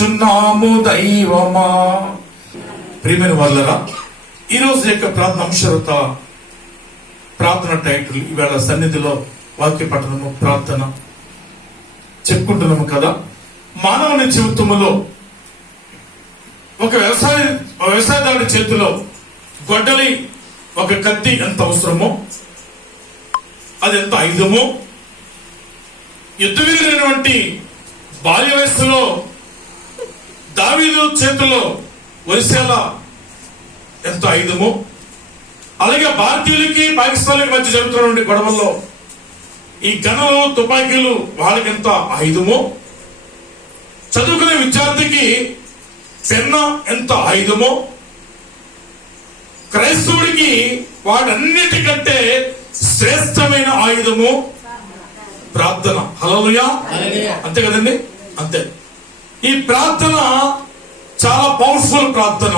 చున్నాము దైవమా. ప్రియమైన వాళ్ళరా, ఈరోజు యొక్క ప్రార్థన అంశరత ప్రార్థన టైటిల్ ఈవేళ సన్నిధిలో వాక్య పఠనము ప్రార్థన చెప్పుకుంటున్నాము కదా. మానవుని జీవితంలో ఒక వ్యవసాయదారుడి చేతిలో గొడ్డలి ఒక కత్తి ఎంత అవసరమో, అది ఎంత ఆయుధమో, యుద్ధవీరుడైనటువంటి బాల్య వయస్సులో దావీదు చేతిలో వరిసేల ఎంత ఆయుధమో, అలాగే భారతీయులకి పాకిస్తాన్లకి మధ్య జరుగుతున్నటువంటి గొడవల్లో ఈ గన్నులు తుపాకీలు వాళ్ళకి ఎంత ఆయుధమో, చదువుకునే విద్యార్థికి పెన్న ఎంత ఆయుధమో, క్రైస్తవుడికి వాటన్నిటికంటే శ్రేష్టమైన ఆయుధము ప్రార్థన. హల్లెలూయా, అంతే కదండి, అంతే. ఈ ప్రార్థన చాలా పవర్ఫుల్ ప్రార్థన.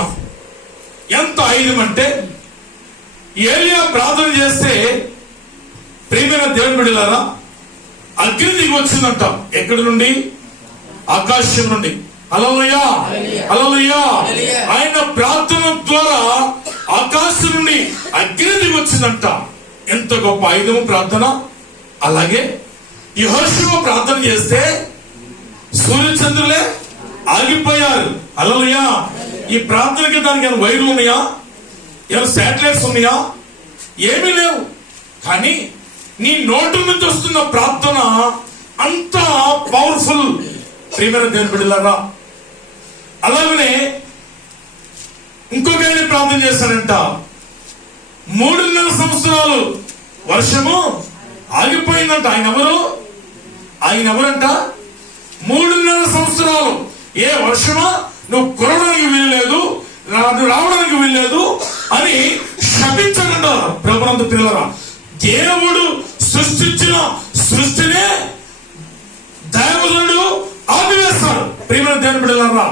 ఎంత ఆయుధం అంటే, ఏలియా ప్రార్థన చేస్తే ప్రియమైన దేవుని బిడ్డలారా అగ్ని దిగి వచ్చిందంట. ఎక్కడి నుండి? ఆకాశం నుండి. హల్లెలూయా, హల్లెలూయా. ఆయన ప్రార్థన ద్వారా ఆకాశం నుండి అగ్ని దిగి వచ్చిందంట. ఎంత గొప్ప ఆయుధము ప్రార్థన. అలాగే యెహోషువ ప్రార్థన చేస్తే సూర్యచంద్రులే ఆగిపోయారు. హల్లెలూయా. ఈ ప్రార్థనకి దానికి ఏమైనా వైర్లు ఉన్నాయా? ఏమైనా శాటిలైట్స్ ఉన్నాయా? ఏమీ లేవు. కానీ నీ నోటి నుంచి వస్తున్న ప్రార్థన అంత పవర్ఫుల్. ప్రియమైన దేవుని బిడ్డలారా, అలాగనే ఇంకొక ఆయన ప్రార్థన చేశారంట. 3.5 సంవత్సరాలు వర్షము ఆగిపోయిందంట. ఆయన ఎవరంట? 3.5 సంవత్సరాలు ఏ వర్షమా నువ్వు కురవడానికి వీల్లేదు, రావడానికి వీల్లేదు అని శపించడంట. ప్రభునందు పిల్లరా, దేవుడు సృష్టించిన సృష్టినే దేవుడు ఆపివేస్తాడు. ప్రియమైన దేవుని బిడ్డలారా,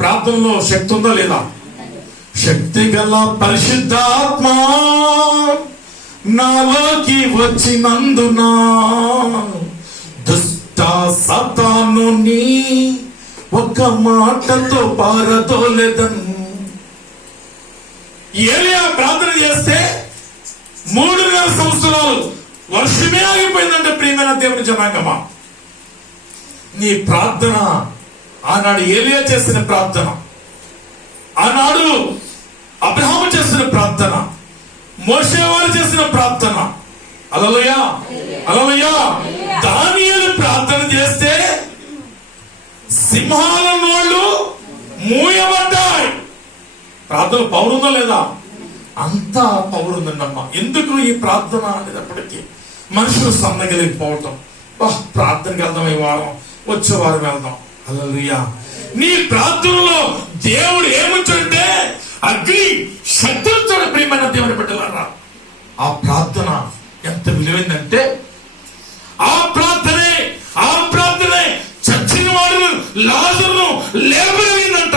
ప్రార్థనలో శక్తి ఉందా లేదా? శక్తి గల పరిశుద్ధాత్మ నాలోకి వచ్చినందున దుష్ట సాతాను నీ ఒక్క మాటతో పారదోలేదను. ఏలియా ప్రార్థన చేస్తే 3.5 సంవత్సరాలు వర్షమే ఆగిపోయిందంటే ప్రియమైన దేవుని జనాంగమా, నీ ప్రార్థన ఆనాడు ఏలియా చేసిన ప్రార్థన, ఆనాడు అబ్రహాము చేసిన ప్రార్థన, మోషే వారు చేసిన ప్రార్థన. హల్లెలూయా, హల్లెలూయా. దానియేలు ప్రార్థన చేస్తే సింహాల నోళ్ళు మూయబడ్డాయి. ప్రార్థన పవర్ ఉందా లేదా? అంతా పవర్ ఉందండమ్మా. ఎందుకు ఈ ప్రార్థన అనేటప్పటికీ మనుషులు సన్నగలిగిపోవటం. ప్రార్థనకి వెళ్దాం, ఈ వారం వచ్చే వారం వెళ్దాం. హల్లెలూయా. నీ ప్రార్థనలో దేవుడు ఏముంచాడంటే అగ్ని శక్తులతో. ప్రియమైన దేవుని బిడ్డలారా, ఆ ప్రార్థన ఎంత విలువైందంటే ఆ ప్రార్థనే చచ్చిన వాడును లాజరును లేపలేదంట.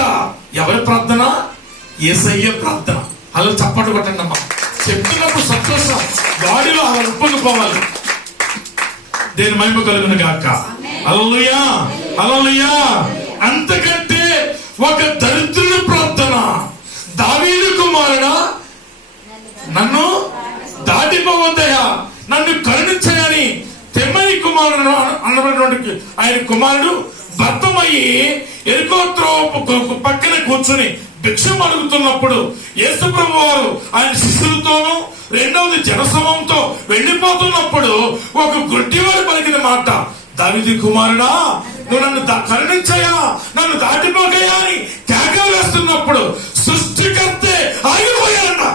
ఎవరి ప్రార్థన? యేసయ్య ప్రార్థన. అలా చప్పట్లు కొట్టండి అమ్మా. చెప్తున్నప్పుడు సంతోషం బాడీలో అలా ఉప్పొంగిపోవాలి. దేని మహిమ కలుగును గాక. హల్లెలూయా, హల్లెలూయా. అంతకంటే ఒక దరిద్రుడి ప్రార్థన, దావీదు కుమారుడా నన్ను దాటిపోవద్దయా, నన్ను కరుణించని తెమ్మని కుమారుడు అన్నటువంటి ఆయన కుమారుడు భర్తమయ్యి ఎరుకో త్రోవ పక్కన కూర్చుని భిక్షం అడుగుతున్నప్పుడు యేసు ప్రభు వారు ఆయన శిష్యులతోనూ రెండవది జనసమంతో వెళ్లిపోతున్నప్పుడు ఒక గుడ్డివాడు పలికిన మాట, దావీదు కుమారుడా నువ్వు నన్ను కరుణించయా, నన్ను దాటిపోకయా అని కేక వేస్తున్నప్పుడు సృష్టికర్తే ఆగిపోయారన్న.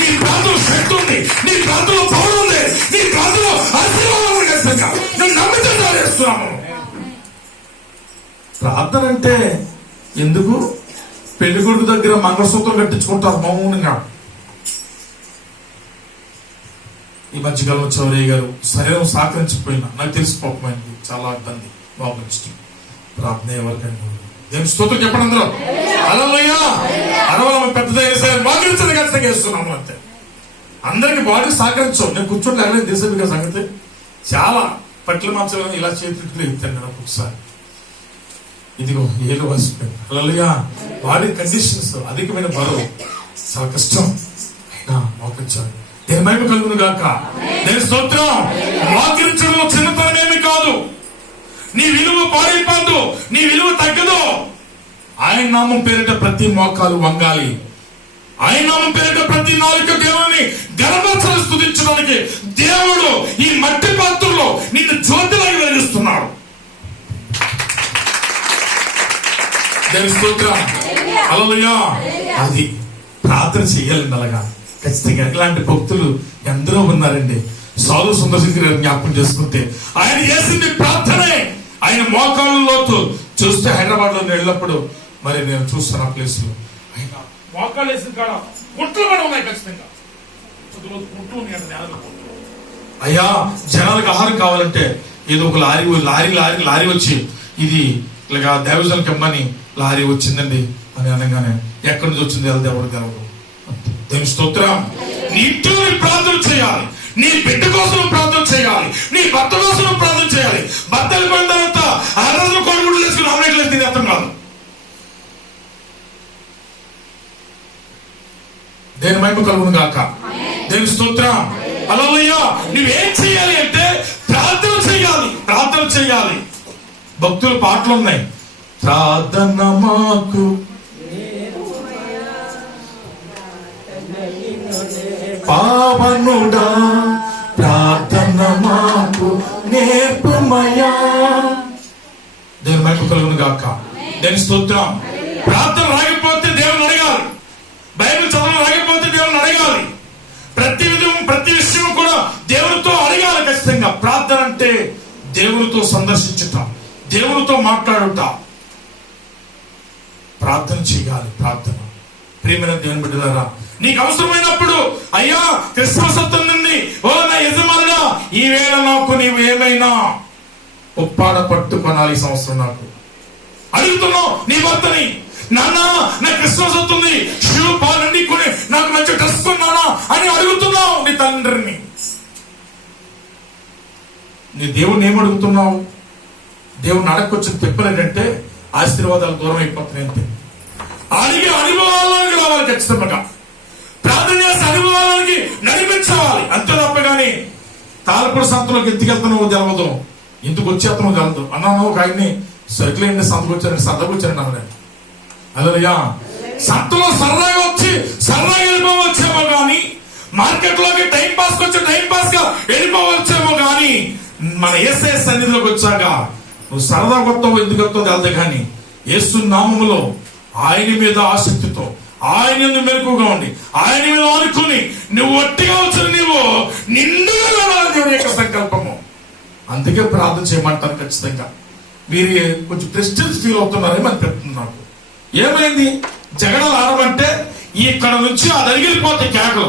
నీ ప్రాంతంలో శక్తి ఉంది, నీ ప్రాంతంలో పవర్ ఉంది, నీ ప్రాంతంలో ఆశీర్వాదం నేను నమ్మితే చేస్తున్నాము. ప్రార్థన అంటే ఎందుకు? పెళ్లి కొడుకు దగ్గర మంగళసూత్రం కట్టించుకుంటారు మౌనంగా. ఈ మధ్యకాలంలో చౌరయ్య గారు శరీరం సహకరించిపోయినా నాకు తెలిసిపోకపోయింది, చాలా ఇబ్బంది, బాబు ఇష్టం. ప్రార్థన ఎవరికైనా దేవుని స్తోత్రం చెప్పండి అందరూ. హల్లెలూయా. పెద్దదైన మోకరించని ఖచ్చితంగా వేస్తున్నాము అంతే. అందరికి బాడీ సహకరించవు. నేను కూర్చోండి అలా దేశం సంగతి చాలా పట్ల మాంసం ఇలా చేతులు ఎత్తాను కదా ఒకసారి, ఇదిగో ఏలు వసిపోయింది. అలా బాడీ కండిషన్స్ అధికమైన బరువు, చాలా కష్టం అయినా మోకరించాలి. నేను మహిమ కలుగును గాక. నేను స్తోత్రం. మోకరించడం చిన్నతనమేమి కాదు. నీ విలువ పాడైపోద్దు, నీ విలువ తగ్గదు. ఆయన నామం పేరిట ప్రతి మోకాలు వంగాలి. ఆయన నామం పేరిట ప్రతి నాలుక దేవుని గర్భాలను స్తుతించడానికి దేవుడు ఈ మట్టి పాత్రలో నిన్ను జ్యోతిలాగా వెలిగిస్తున్నాడు. దేవుని స్తోత్రం. హల్లెలూయా. అది ప్రార్థన చెయ్యాలండి. అలాగా ఖచ్చితంగా ఇలాంటి భక్తులు ఎందరో ఉన్నారండి. సాధు సుందరశంకర్ గారు జ్ఞాపకం చేసుకుంటే ఆయన చేసింది ప్రార్థనే. ఆయన మోకాళ్ళలోతు చూస్తే హైదరాబాద్ లో వెళ్ళినప్పుడు మరి నేను చూస్తాను ఆ ప్లేస్ లో ఆయన మోకాళ్ళు వేసిన కాడ గుంటలు కూడా ఉన్నాయి. ఖచ్చితంగా గుంటలు ఉన్నాయి. అయ్యా జనాలకు ఆహారం కావాలంటే ఏదో ఒక లారీ వచ్చి ఇది ఇలాగా దైవజనులకు ఇమ్మని లారీ వచ్చిందండి అని అనగానే ఎక్కడి నుంచి వచ్చింది ఎవరు తెలవదు. దేవుని స్తోత్రం. నీ ఇంట్లో ప్రార్థన చేయాలి, నీ బిడ్డ కోసం ప్రార్థన చేయాలి, నీ భర్త కోసం ప్రార్థన చేయాలి. భర్త వెళ్ళిపోయిన తర్వాత ఆ రోజులు కొడుకులు వేసుకుని ఆమ్లెట్లు వేసి అర్థం కాదు. దేని మహిమ కలుగును గాక. దేవుని స్తోత్రం. హల్లెలూయా. నువ్వేం చేయాలి అంటే ప్రార్థన చేయాలి, ప్రార్థన చేయాలి. భక్తుల పాటలు ఉన్నాయి. ప్రార్థన మాకు పావనుడా, ప్రార్థన మాకు నేర్పుమయా. దేవుని మహిమ కలుగును గాక. దేవుని స్తోత్రం. ప్రార్థన రాకపోతే దేవుని అడగాలి, బైబిల్ చదవడం రాకపోతే దేవుని అడగాలి. ప్రతి విషయం కూడా దేవునితో అడగాలి ఖచ్చితంగా. ప్రార్థన అంటే దేవునితో సందర్శించుట, దేవునితో మాట్లాడుట, ప్రార్థన చేయాలి. ప్రార్థన ప్రియమైన దేవుని బిడ్డలారా, నీకు అవసరమైనప్పుడు అయ్యా క్రిస్మస్ వస్తుందండి, ఓ నా యజమానుడా ఈ వేళ నాకు నీవు ఏమైనా ఉప్పాడ పట్టు కొనాలి ఈ సంవత్సరం నాకు అడుగుతున్నావు నీ భర్తని. నాన్న నా క్రిస్మస్ వస్తుంది, షూ పాలండి కొని నాకు మంచి డ్రెస్ కొన్నానా అని అడుగుతున్నావు నీ తండ్రిని. నీ దేవుడిని ఏం అడుగుతున్నావు? దేవుడిని అడగొచ్చిన తిప్పలేదంటే ఆశీర్వాదాలు దూరం అయిపోతున్నాయి అంతే. అడిగే అనుభవాలకి రావాలి ఖచ్చితంగా. ప్రార్థన చేసే అనుభవాలకి నడిపించాలి అంతే తప్ప కానీ తాళపూడి సంతలోకి ఎందుకు వెళ్తున్నావు తెలవదు, ఎందుకు వచ్చేస్తున్నావు తెలవదు. అన్నాను ఒక ఆయన్ని సర్కిల్ అయింది సంతకు వచ్చారండి, సంతకు వచ్చారండి అన్నాడు. అలా సంతలో సరదాగా వచ్చి సరదాగా వెళ్ళిపోవచ్చేమో కానీ, మార్కెట్ లోకి టైం పాస్ వచ్చి టైం పాస్ గా వెళ్ళిపోవచ్చేమో కానీ, మన యేసయ్య సన్నిధిలోకి వచ్చాక నువ్వు సరదా కొత్తవు ఎందుకు వస్తావు తెలదు. కానీ యేసు నామములో ఆయన మీద ఆసక్తితో ఆయన మెలకుగా ఉండి ఆయన మీద ఆనుకుని నువ్వు ఒట్టిగా వచ్చిన నీవు నిండుగా వెళ్ళాలి దేవుని యొక్క సంకల్పము. అందుకే ప్రార్థన చేయమంటాను ఖచ్చితంగా. మీరు కొంచెం ప్రెస్టేజ్ ఫీల్ అవుతున్నారేమో అనిపిస్తుంది నాకు. ఏమైంది? జగడాలు ఆడమంటే ఇక్కడ నుంచి ఆ దరిగిలిపోతే కేకలు,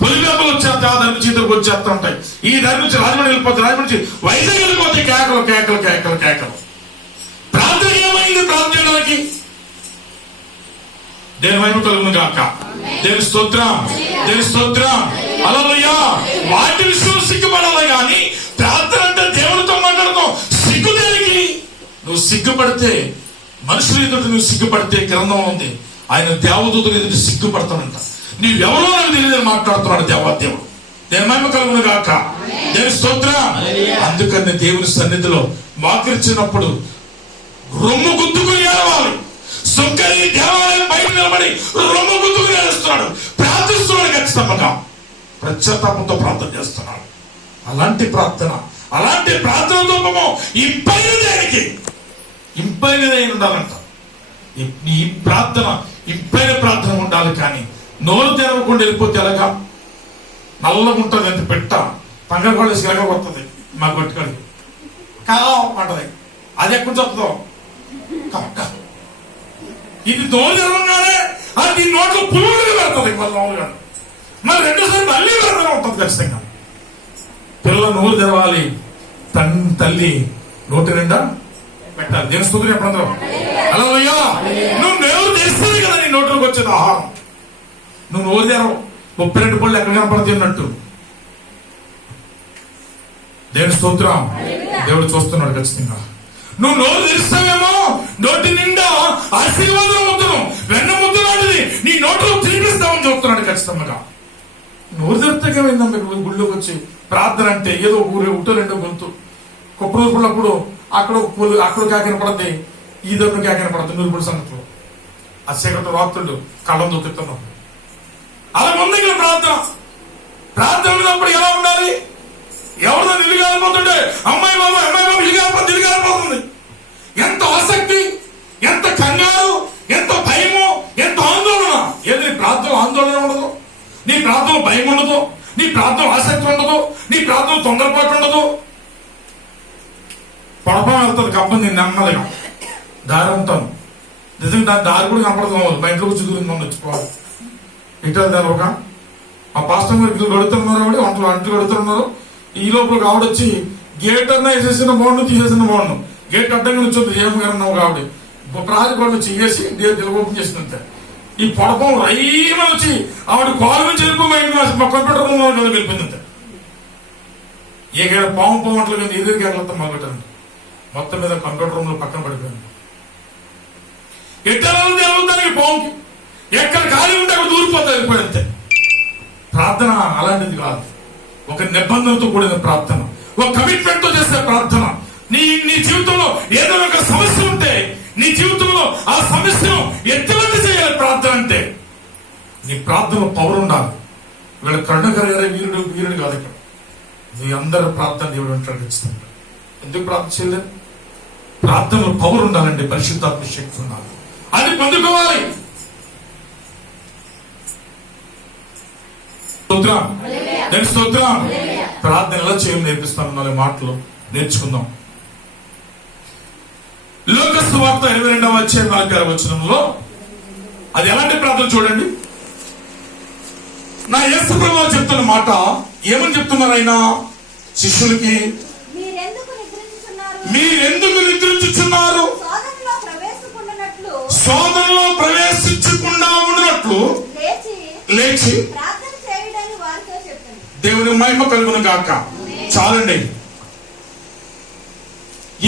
పొలిగబ్బలు వచ్చేస్తే ఆ దాని నుంచి ఇద్దరికి వచ్చేస్తా ఉంటాయి. ఈ దాని నుంచి రాజమండ్రి వెళ్ళిపోతే, రాజమండ్రి నుంచి వైజాగ్ వెళ్ళిపోతే కేకలు కేకలు కేకలు కేకలు. ప్రార్థన ఏమైంది? ప్రార్థన చేయడానికి దేవుని మహిమ కలుగును గాక. దేవుని స్తోత్రం, దేవుని స్తోత్రం. హల్లెలూయా. వాటి విషయం సిగ్గుపడాలి కానీ ప్రార్థన అంటే దేవునితో మాట్లాడతాం. సిగ్గు దేనికి? నువ్వు సిగ్గుపడితే, మనుషుల ఎదుట నువ్వు సిగ్గుపడితే గ్రంథం ఉంది ఆయన దేవదూతుల ఎదుట సిగ్గుపడతానంట. నీవెవరో నాకు తెలియదని మాట్లాడుతున్నాడు దేవాదేవుడు. దేవుని మహిమ కలుగును గాక. దేవుని స్తోత్రం. అందుకని దేవుని సన్నిధిలో మోకరించినప్పుడు రొమ్ము గుద్దుకుని ఏడవాలి. సుంకరి దేవాలయం బయట నిలబడి రొమ్ము గుద్దుకుని ఏడుస్తున్నాడు, ప్రార్థిస్తున్నాడు. ఖచ్చితంగా ప్రత్యేతాపంతో ప్రార్థన చేస్తున్నాడు. అలాంటి ప్రార్థన, అలాంటి ప్రార్థన రూపము ఇంపైనదానికి ఇంపైనదై ఉండాలంట. ఈ ప్రార్థన ఇంపైన ప్రార్థన ఉండాలి. కానీ నోరు తెరవకుండా వెళ్ళిపోతే ఎలాగా? నల్లగా ఉంటుంది అంత పెట్ట పంగ కూడా ఎలాగా వస్తుంది మా కొట్టుకొని కావు అంటది. అది ఎక్కడ చెప్తావు? ఇది నోరు తెరవగానే అది నోట్లో పురుగులు పెడుతుంది మామూలుగా. మరి రెండోసారి మళ్ళీ పెడతానే ఉంటుంది ఖచ్చితంగా. పిల్లల నోరు తెరవాలి, తల్లి నోటి నిండా పెట్టాలి. దేవుని స్తుతిని ఎప్పుడందరూ హల్లెలూయా. నువ్వు నోరు తెరిస్తేనే కదా నీ నోట్లోకి వచ్చేది ఆహారం. నువ్వు నోరు తెరవు, 32 పళ్ళు ఎక్కడ కనపడుతున్నట్టు దేవుని స్తోత్రం. దేవుడు చూస్తున్నాడు ఖచ్చితంగా. నువ్వు నోరు తెరిస్తావేమో, నోటి నిండా ఆశీర్వాదం ముద్దును, వెన్న ముద్దు లాంటిది నీ నోట్లో తిరిగిస్తామని చెప్తున్నాడు ఖచ్చితంగా. నోరు తెరిస్తే మీకు గుళ్ళోకి వచ్చి ప్రార్థన అంటే ఏదో ఒకటో రెండో గొంతు కుప్పనూరుకున్నప్పుడు అక్కడ కాకిన పడద్ది, ఈ దగ్గర కాకిన పడద్ది నూరుపుడు సంగతులు ఆ చీకటి రాత్రులు కళ్ళం దొక్కుతున్నాం. అలా ఉంది ఇక్కడ ప్రార్థన. ప్రార్థన ఉన్నప్పుడు ఎలా ఉండాలి? ఎవరిదో ఇల్లు కాలిపోతుంటే అమ్మాయి బాబు ఇల్లు కాలిపోతుంది. ఎంత ఆసక్తి, ఎంత కంగారు, ఎంత భయము, ఎంత ఆందోళన. ఏది నీ ప్రార్థన ఆందోళన ఉండదు, నీ ప్రార్థన భయం ఉండదు, నీ ప్రార్థన ఆసక్తి ఉండదు, నీ ప్రార్థన తొందరపాటు ఉండదు. పొడపం వెళ్తుంది కప్పని నేను నెమ్మదిగా దారి ఉంటాను. నిజంగా దారి కూడా కనపడుతున్నావు. మా ఇంట్లో చూసి వచ్చిపోవాలి. ఇటు దాని ఒక ఆ పాస్టర్ గారు గడుతున్నారు, అంట్లు గడుతున్నారు. ఈ లోపల ఆవిడొచ్చి గేట్ అన్నా వేసేసిన బాండు, తీసేసిన బాండు, గేట్ అడ్డంగా వచ్చింది ఏమన్నా ఒక ఆవిడ ప్రహారీ బాండు చేసి ఓపెన్ చేసినంతే. ఈ పొడపం రైమని వచ్చి ఆవిడ కాలు నుంచి వెళ్ళిపోయి కంప్యూటర్ రూమ్ లో వెళ్ళిపోయిందంతే. ఏ పాము అట్ల మీద ఎదురుకి వెళ్ళొస్తాం మొదలెట్టాను. మొత్తం మీద కంప్యూటర్ రూమ్ లో పక్కన పడిపోయాను. ఎట్లా జరుగుతానికి పాముకి ఎక్కడ ఖాళీ ఉంటే అక్కడ దూరిపోతా వెళ్ళిపోయిందంతే. ప్రార్థన అలాంటిది కాదు. ఒక నిబంధనతో కూడిన ప్రార్థన, ఒక కమిట్మెంట్ తో చేసే ప్రార్థన. నీ జీవితంలో ఏదో ఒక సమస్య ఉంటే నీ జీవితంలో ఆ సమస్యను ఎత్తువంటి చేయాలి. ప్రార్థన అంటే నీ ప్రార్థనలో పవర్ ఉండాలి. వీళ్ళ కరుణకర వీరుడు కాదు. ఇక్కడ మీ అందరూ ప్రార్థన దేవుడు అంటాడు. ఎందుకు ప్రార్థన చేయలేదు? ప్రార్థనలో పవర్ ఉండాలండి, పరిశుద్ధాత్మ శక్తి ఉండాలి. అది పొందుకోవాలి. స్తోత్రం. ప్రార్థన ఎలా చేయాలి నేర్పిస్తాను. 4 మాటలు నేర్చుకుందాం. లూకా సువార్త 22వ అధ్యాయం 4వ వచనంలో అది ఎలాంటి ప్రార్థన చూడండి. నా యేసు ప్రభువు చెప్తున్న మాట ఏమని చెప్తున్నారు ఆయన శిష్యులకి? మీరెందుకు నిద్రించుచున్నారు? శోధనలో ప్రవేశించకుండా ఉన్నట్లు లేచి దేవుని మహిమ కలుగును గాక. చాలండి.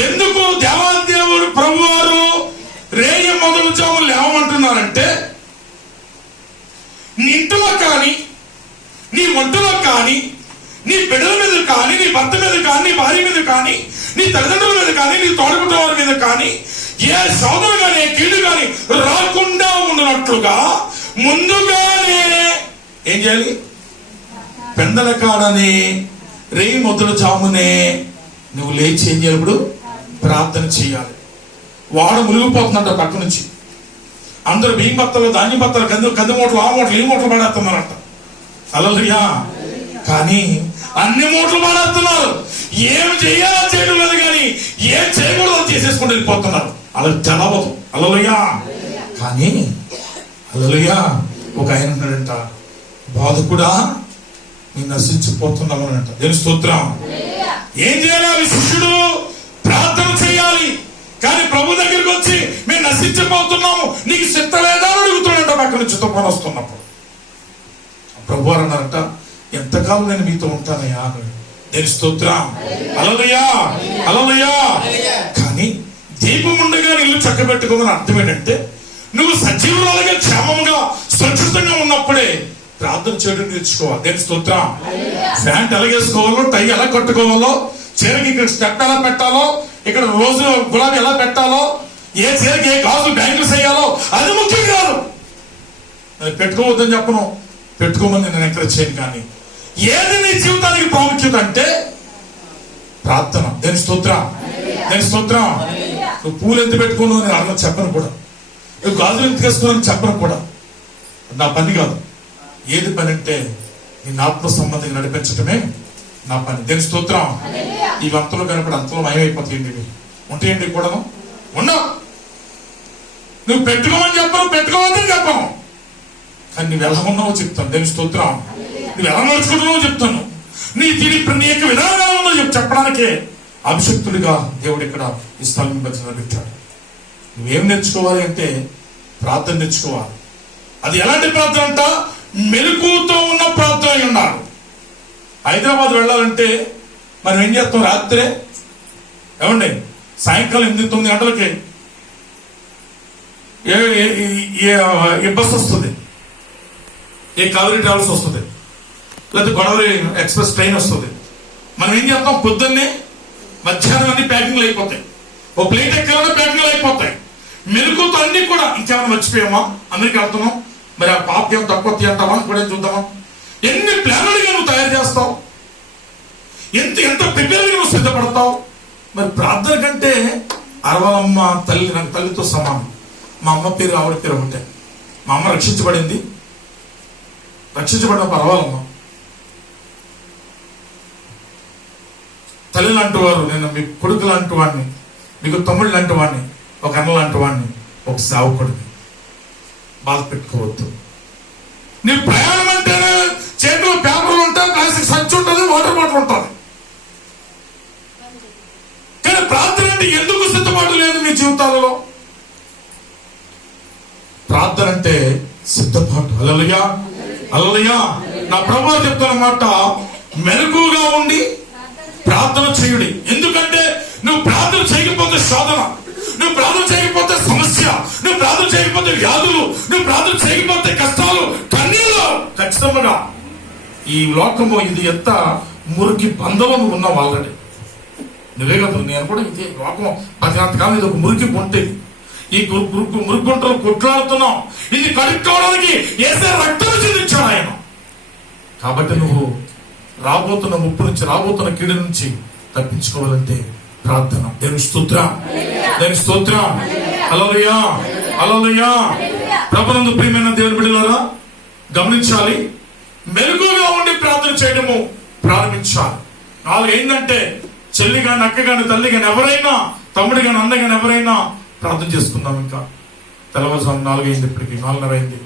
ఎందుకు దేవాదేవుడు ప్రభువారు రేయ మొదలు జాములు లేవమంటున్నారంటే, నీ ఇంటిలో కానీ, నీ ఒంటిలో కానీ, నీ బిడ్డల మీద కానీ, నీ భర్త మీద కానీ, నీ భార్య మీద కానీ, నీ తల్లిదండ్రుల మీద కానీ, నీ తోడబుట్టిన వారి మీద కానీ ఏ శోధన కానీ కీడు కానీ రాకుండా ఉన్నట్లుగా ముందుగానే ఏం చేయాలి? పెందల కాడని రేయి మొదలు జామునే నువ్వు లేచి ఏం చేయాలి? ఇప్పుడు ప్రార్థన చేయాలి. వాడు మునిగిపోతుందంట పక్క నుంచి. అందరూ బియ్యం బత్తలు, ధాన్యం బత్తలు, కంది మూటలు, ఆ మూటలు, ఈ మూటలు పడేస్తున్నారంట. హల్లెలూయా. కానీ అన్ని మూటలు పడేస్తున్నారు. ఏం చేయాలో చేయడం లేదు, కానీ ఏం చేయకూడదో చేసేసుకుంటూ వెళ్ళిపోతున్నారు. అలా తెలవదు. హల్లెలూయా. కానీ హల్లెలూయా ఒక ఆయన ఉన్నాడంట, బాధకుడా నేను నశించిపోతున్నాము అంట. దేవుని స్తోత్రం. ఏం చేయాలి? శిష్యుడు ప్రార్థన చేయాలి. కానీ ప్రభు దగ్గరికి వచ్చి మేము నశించిపోతున్నాము, నీకు చిత్త లేదా అని అడుగుతున్నాడంట. పక్కన నుంచి తుఫాను వస్తున్నప్పుడు ప్రభు వారు అన్నారంట, ఎంతకాలం నేను మీతో ఉంటానయ్యా అన్నాడు. దేవుని స్తోత్రం. హల్లెలూయా, హల్లెలూయా. కానీ దీపం ఉండగా ఇల్లు చక్కబెట్టుకోమని అర్థం ఏంటంటే, నువ్వు సజీవురాలుగా క్షేమంగా సురక్షితంగా ఉన్నప్పుడే ప్రార్థన చేయడం నేర్చుకోవాలి. దేవుని స్తోత్రం. ప్యాంట్ ఎలాగేసుకోవాలో, టై ఎలా కట్టుకోవాలో, చీరకి ఇక్కడ స్టెప్ ఎలా పెట్టాలో, ఇక్కడ రోజు గులాబీ ఎలా పెట్టాలో, ఏ చీరకి ఏ గాజు బ్యాంకులు చేయాలో అది ముఖ్యం కాదు. పెట్టుకోవద్దని చెప్పను, పెట్టుకోమని నేను ఎంకరేజ్ చేయను. కానీ ఏది నీ జీవితానికి ప్రాముఖ్యత అంటే ప్రార్థన. దేవుని స్తోత్రం. దేవుని స్తోత్రం. నువ్వు పూలు ఎంత పెట్టుకున్నావు నేను అన్న చెప్పను కూడా, నువ్వు గాజులు ఎంత వేసుకున్నాను చెప్పను కూడా. నా పని కాదు. ఏది పని అంటే నేను ఆత్మ సంబంధంగా నడిపించటమే నా పని. దేవుని స్తోత్రం. ఈ అంతలో కనపడి అంతలో మయమైపోతాయండి. ఇవి ఉంటాయండి కూడా. ఉన్నావు నువ్వు పెట్టుకోమని చెప్పను, పెట్టుకోవద్దని చెప్పను, కానీ నువ్వు ఎలా ఉన్నావో చెప్తాను. దేవుని స్తోత్రం. నువ్వు ఎలా నడుచుకుంటున్నావో చెప్తాను. నీ యొక్క విధానం ఎలా ఉందో చెప్పడానికే అభిషక్తుడిగా దేవుడు ఇక్కడ ఈ స్థలం పెట్టాడు. నువ్వేం నేర్చుకోవాలి అంటే ప్రార్థన నేర్చుకోవాలి. అది ఎలాంటి ప్రార్థన అంట? మెలకువతో ఉన్న ప్రార్థన అయి ఉండాలి. హైదరాబాద్ వెళ్ళాలంటే మనం ఏం చేస్తాం రాత్రే ఏమండి సాయంకాలం 8-9 గంటలకి ఏ బస్ వస్తుంది, ఏ కావేరీ ట్రావెల్స్ వస్తుంది, లేకపోతే గోదావరి ఎక్స్ప్రెస్ ట్రైన్ వస్తుంది. మనం ఏం చేస్తాం పొద్దున్నే మధ్యాహ్నం అన్ని ప్యాకింగ్లు అయిపోతాయి, ఓ ప్లేట్ ఎక్కాలన్నా ప్యాకింగ్లు అయిపోతాయి. మెలుగుతో అన్ని కూడా ఇంకేమైనా మర్చిపోయామా, అమెరికా వెళ్తున్నాం మరి ఆ పాపకి ఏం తక్కువ తీయంటామా కూడా చూద్దామా, ఎన్ని ప్లాన్లుగా నువ్వు తయారు చేస్తావు, ఎంత ప్రిపేర్గా నువ్వు సిద్ధపడతావు. మరి ప్రార్థన కంటే అరవలమ్మ తల్లి నాకు తల్లితో సమానం. మా అమ్మ పేరు ఆవిడ పేరు ఒకటే. మా అమ్మ రక్షించబడిన అరవలమ్మ. తల్లి లాంటి వారు, నేను మీ కొడుకు లాంటి వాడిని, మీకు తమ్ముడు లాంటి వాడిని, ఒక అన్న లాంటి వాడిని, ఒక సేవకుడిని. బాధ పెట్టుకోవద్దు. నీ ప్రయాణం అంటేనే చేతిలో పేపర్లు ఉంటాయి, ప్లాస్టిక్ సంచి ఉంటుంది, వాటర్ బాటిల్ ఉంటుంది. కానీ ప్రార్థన అంటే ఎందుకు సిద్ధపాటు లేదు మీ జీవితాలలో? ప్రార్థన అంటే సిద్ధపాటు. హల్లెలూయా, హల్లెలూయా. నా ప్రభువు చెప్తున్నమాట, మెలకువగా ఉండి ప్రార్థన చేయుడి. ఎందుకంటే నువ్వు ప్రార్థన చేయకపోతే శోధన, నువ్వు ప్రార్థన చేయకపోతే సమస్య, నువ్వు ప్రార్థన చేయకపోతే వ్యాధులు, నువ్వు ప్రార్థన చేయకపోతే కష్టాలు, కన్నీళ్ళు ఖచ్చితంగా. ఈ లోకము ఇది ఎంత మురికి బంధంలో నువ్వు ఉన్నావు ఆల్రెడీ. నువ్వే కదా, నేను కూడా ఇది లోకం 10 కాలం ఇది ఒక మురికి గుంటది. ఈ మురికి గుంటలు కొట్లాడుతున్నాం. ఇది కడుక్కోవడానికి ఏసే రక్తం చెందించాడు ఆయన. కాబట్టి నువ్వు రాబోతున్న ముప్పు నుంచి, రాబోతున్న కీడు నుంచి తప్పించుకోవాలంటే ప్రార్థన. దేవుని స్తోత్రం, దేవుని స్తోత్రం. హల్లెలూయా, హల్లెలూయా. ప్రభునందు ప్రియమైన దేవుని బిడ్డలారా గమనించాలి, మెలకువగా ఉండి ప్రార్థన చేయడము ప్రారంభించాలి. 4 ఏంటంటే చెల్లి గాని, అక్క గాని, తల్లి గాని, ఎవరైనా, తమ్ముడు గాని, అన్న గాని ఎవరైనా ప్రార్థన చేసుకుందాం. ఇంకా తెల్లవారుజాము 4 అయింది, ఇప్పటికి 4:30 అయింది.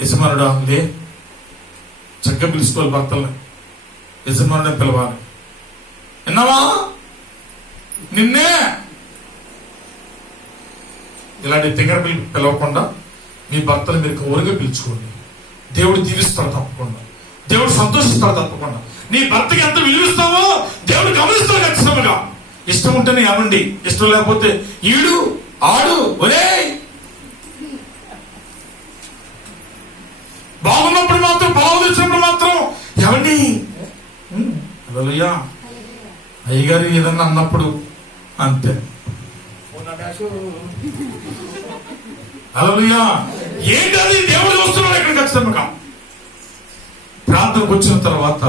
యజమానుడా లే, చక్కగా పిలుచుకోవాలి భర్తల్ని, యజమానుడే పిలవాలి. విన్నావా, నిన్నే ఇలాంటి తింగర పిలవకుండా మీ భర్తలు మీరు ఊరిగా పిలుచుకోండి. దేవుడు దీవిస్తాడు తప్పకుండా, దేవుడు సంతోషిస్తాడు తప్పకుండా. నీ భర్తకి ఎంత విలువిస్తావో దేవుడు గమనిస్తాడు ఖచ్చితంగా. ఇష్టం ఉంటేనే అవండి, ఇష్టం లేకపోతే ఈడు ఆడు ఒరే. బాగున్నప్పుడు మాత్రం, పొలాలు తెచ్చినప్పుడు మాత్రం ఎవండి హల్లెలూయా అయ్యగారు ఏదన్నా అన్నప్పుడు అంతే. హల్లెలూయా. ఏంటది? దేవుడు వస్తున్నాడు ఇక్కడ ఖచ్చితంగా. ప్రార్థనకు వచ్చిన తర్వాత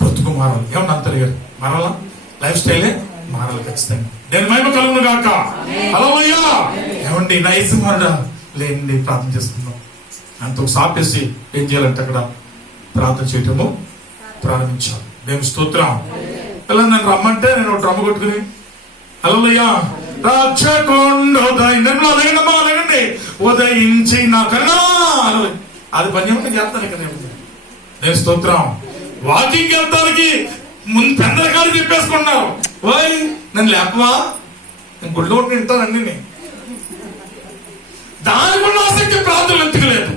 బ్రతుకు మారాలి. ఏమన్నా అంతర్గారు మారాలా, లైఫ్ స్టైలే మారాలి ఖచ్చితంగా. నేను మహిమ కలుగును గాక. హల్లెలూయా. ఏమండి నా యజమానుడా లేండి, ప్రార్థన చేసుకుందాం. అంత సాపేసి ఏం చేయాలంటే అక్కడ ప్రార్థన చేయటము ప్రారంభించాలి. దేవుని స్తోత్రం. ఇలా నన్ను రమ్మంటే నేను డ్రమ్ము కొట్టుకుని హల్లెలూయా రాచకొండోదయండి ఉదయించి నా కరుణా అది పని ఏమంటే చేస్తాను ఇక్కడ. నేను స్తోత్రం. వాకింగ్ వెళ్తానికి ముందు పెద్దరకాలు చెప్పేసుకున్నారు. ఓయ్ నన్ను లేపవా, నేను గుడ్లు కొట్టి వింటాను అన్ని. దానికున్న ఆసక్తి ప్రార్థనలు ఎందుకులేదు.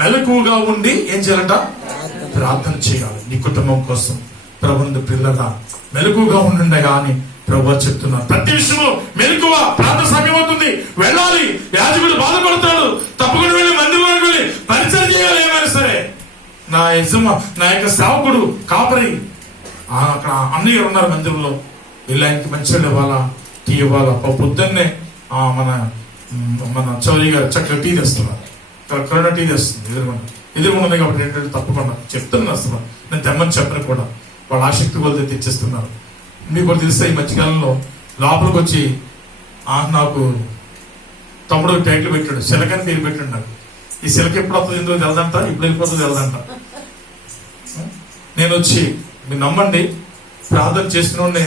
మెలకువగా ఉండి ఏం చేయాలంట, ప్రార్థన చేయాలి. నీ కుటుంబం కోసం ప్రభువుని పిల్లగా మెలకువగా ఉండండి అని ప్రభు చెప్తున్నాను. ప్రతి విషయంలో మెలకువ. ప్రార్థన సమయం అవుతుంది, వెళ్ళాలి. యాజకుడు బాధపడతాడు, తప్పకుండా వెళ్ళి మందిరంలోకి వెళ్ళి పరిచయం చేయాలి. ఏమైనా సరే నా యొక్క సేవకుడు కాపరి అక్కడ అన్నయ్య ఉన్నారు మందిరంలో, వెళ్ళి ఆయనకి మంచిగా ఇవ్వాలా, టీ ఇవ్వాలా. పొద్దున్నే మన చౌరీ గారు చక్కగా టీ తెస్తున్నారు, కరోనా టీ తెస్తుంది ఎదురుకుండా కాబట్టి ఏంటంటే తప్పకుండా చెప్తున్నాను. అసలు నేను తెమ్మని చెప్పను కూడా, వాళ్ళు ఆసక్తి కొలితే తెచ్చిస్తున్నారు. మీకు కూడా తెలిస్తే ఈ మధ్యకాలంలో లోపలికి వచ్చి నాకు తమ్ముడు టైటిల్ పెట్టాడు, శిలకని పేరు పెట్టాడు. నాకు ఈ శిలక ఎప్పుడు వస్తుంది ఎందుకు తెలదంట, ఇప్పుడు వెళ్ళిపోతుంది తెలదంట. నేను వచ్చి మీరు నమ్మండి, ప్రార్థన చేస్తూనే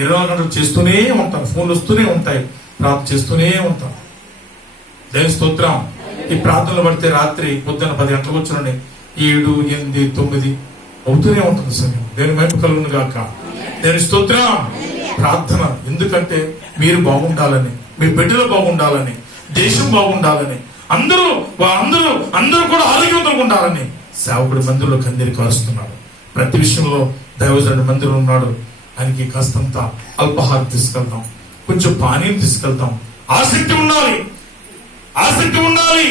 24 గంటలు చేస్తూనే ఉంటాను, ఫోన్లు వస్తూనే ఉంటాయి, ప్రార్థన చేస్తూనే ఉంటాను. దేవుని స్తోత్రం. ఈ ప్రార్థనలు పడితే రాత్రి పొద్దున్న 10 గంటలకు వచ్చినండి 7, 8, 9 అవుతూనే ఉంటుంది సమయం. దేవుని మహిమ కలుగును గాక. దేవుని స్తోత్రం. ప్రార్థన ఎందుకంటే మీరు బాగుండాలని, మీ బిడ్డలు బాగుండాలని, దేశం బాగుండాలని, అందరూ కూడా ఆరోగ్యవంతంగా ఉండాలని సేవకుడి మందిరంలో కందిరి కారుస్తున్నాడు. ప్రతి విషయంలో దైవజనుడు మందిరం ఉన్నాడు, ఆయనకి కాస్తంత అల్పాహారం తీసుకెళ్తాం, కొంచెం పానీయం తీసుకెళ్తాం. ఆసక్తి ఉండాలి, ఆసక్తి ఉండాలి,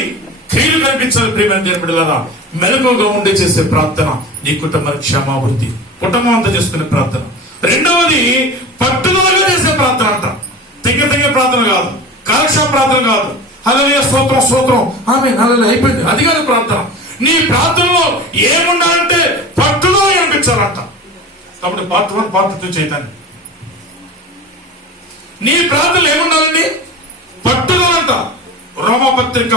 క్రియలు కనిపించాలి. ప్రియమైన దేవుని బిడ్డలారా, మెలకువగా ఉండి చేసే ప్రార్థన నీ కుటుంబ క్షేమాభివృద్ధి, కుటుంబం అంతా చేసుకునే ప్రార్థన. రెండవది పట్టుదలగా చేసే ప్రార్థన అంట. తెగ ప్రార్థన కాదు, కాలక్షేమ ప్రార్థన కాదు. హల్లెలూయా స్తోత్రం స్తోత్రం ఆమె హల్లెలూయా అయిపోయింది, అది కాదు ప్రార్థన. నీ ప్రార్థనలో ఏముండాలంటే పట్టుదల కనిపించాలంట. కాబట్టి పార్ట్ 1 పార్ట్ 2 చేయటాన్ని నీ ప్రార్థనలు ఏముండాలండి? పట్టుదలంట. రోమపత్రిక